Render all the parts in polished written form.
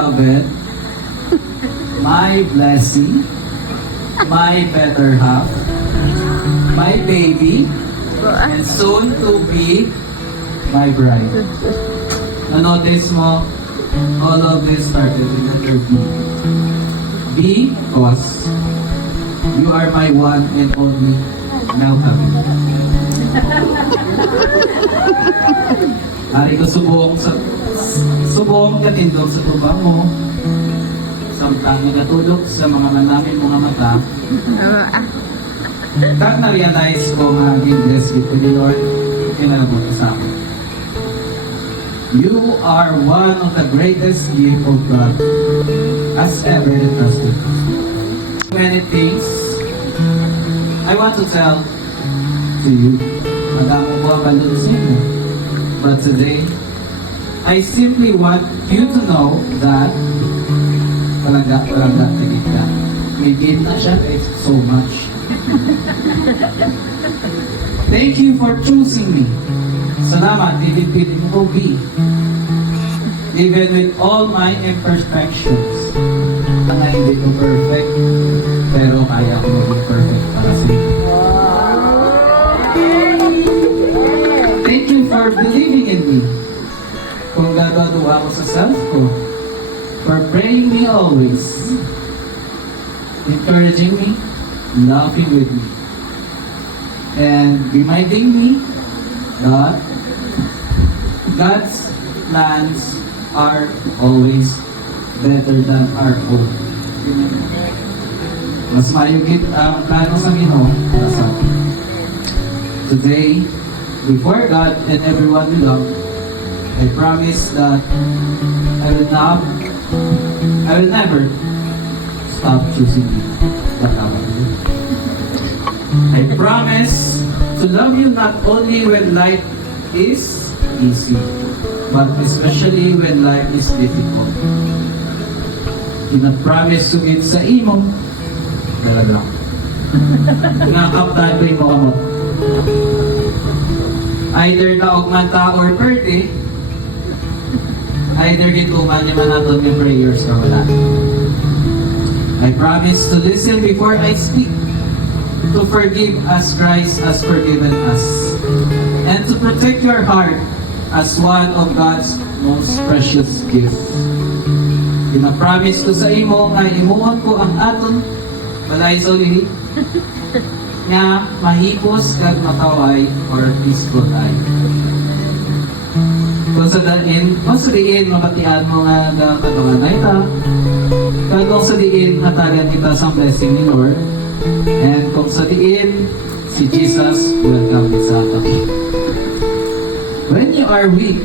Beloved, my blessing, my better half, my baby, and soon to be my bride. Na-notice mo, all of this started with the letter B. Because you are my one and only Melka. Ari ko subong katindog sa tubang mo, samtang nagatulog sa mga manamin mga mata. Kag na-realize ko nga gibless with the Lord, kinalabot ko sa akin. You are one of the greatest gifts of God as ever entrusted. Many things I want to tell to you. Madamo ko ang balon sa inyo. But today, I simply want you to know that palangga tigit ka. May gift na siya, it's so much. Thank you for choosing me. Salamat, pinipili mo ko be. Even with all my imperfections, na hindi ko perfect, pero kaya ko maging perfect para sa inyo. Thank you for believing in me. Kung gagawa ko sa self ko, for praying me always, encouraging me, laughing with me, and reminding me that God's plans are always better than our own. Mas mayugit ang plano sa Ginoo para sa atin. Today, before God and everyone we love, I promise that I will never stop choosing you. I promise to love you not only when life is easy, but especially when life is difficult. Pinapromise to give sa imo, dalaga. Pinakaptan ko yung mga mo. Either naugmanta or birthday, either gituman niya man natin yung prayers na wala. I promise to listen before I speak, to forgive as Christ has forgiven us, and to protect your heart as one of God's most precious gifts. Pinapromise ko sa imo nga imuon ko ang aton balay sa ulihi nga mahipos kag makaway or peaceful ay. Kung sa diin mabatian mo nga katunganay ta, kag kung sa diin hatagan kita sa blessing ni Lord, and kung sa diin si Jesus welcome sa atin. When you are weak,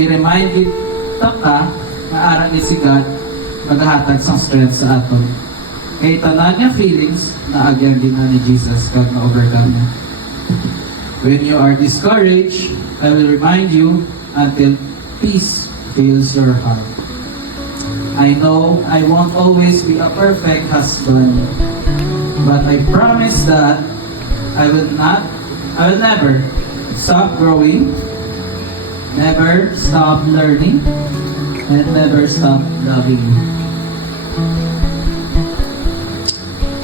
i-remind kita ka na arang ni si God maghahatag sang strength sa aton. Kay tanan niya feelings na agyan din na ni Jesus kag na-overcome niya. When you are discouraged, I will remind you until peace fills your heart. I know I won't always be a perfect husband, but I promise that I will never stop growing, never stop learning, and never stop loving you.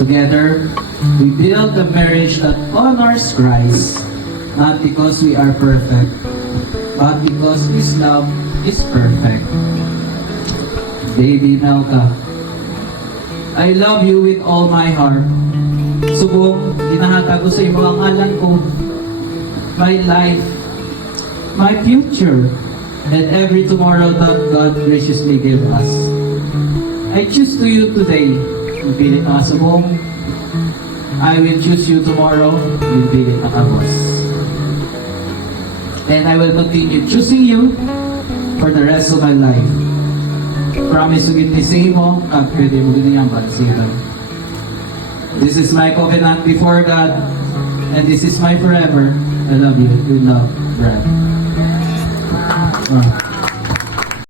Together, we build a marriage that honors Christ, not because we are perfect, but because His love is perfect. Baby Melka, I love you with all my heart. Subong, ginahatag ko sa imo ang alam ko, my life, my future, and every tomorrow that God graciously gave us. I choose to you today. Kung pilit na subong, I will choose you tomorrow. Kung pilit na kabos. And I will continue choosing you for the rest of my life. Promise to give me sa imo, at pwede mo ganyan pansitan. This is my covenant before God, and this is my forever. I love you. You love, Brad.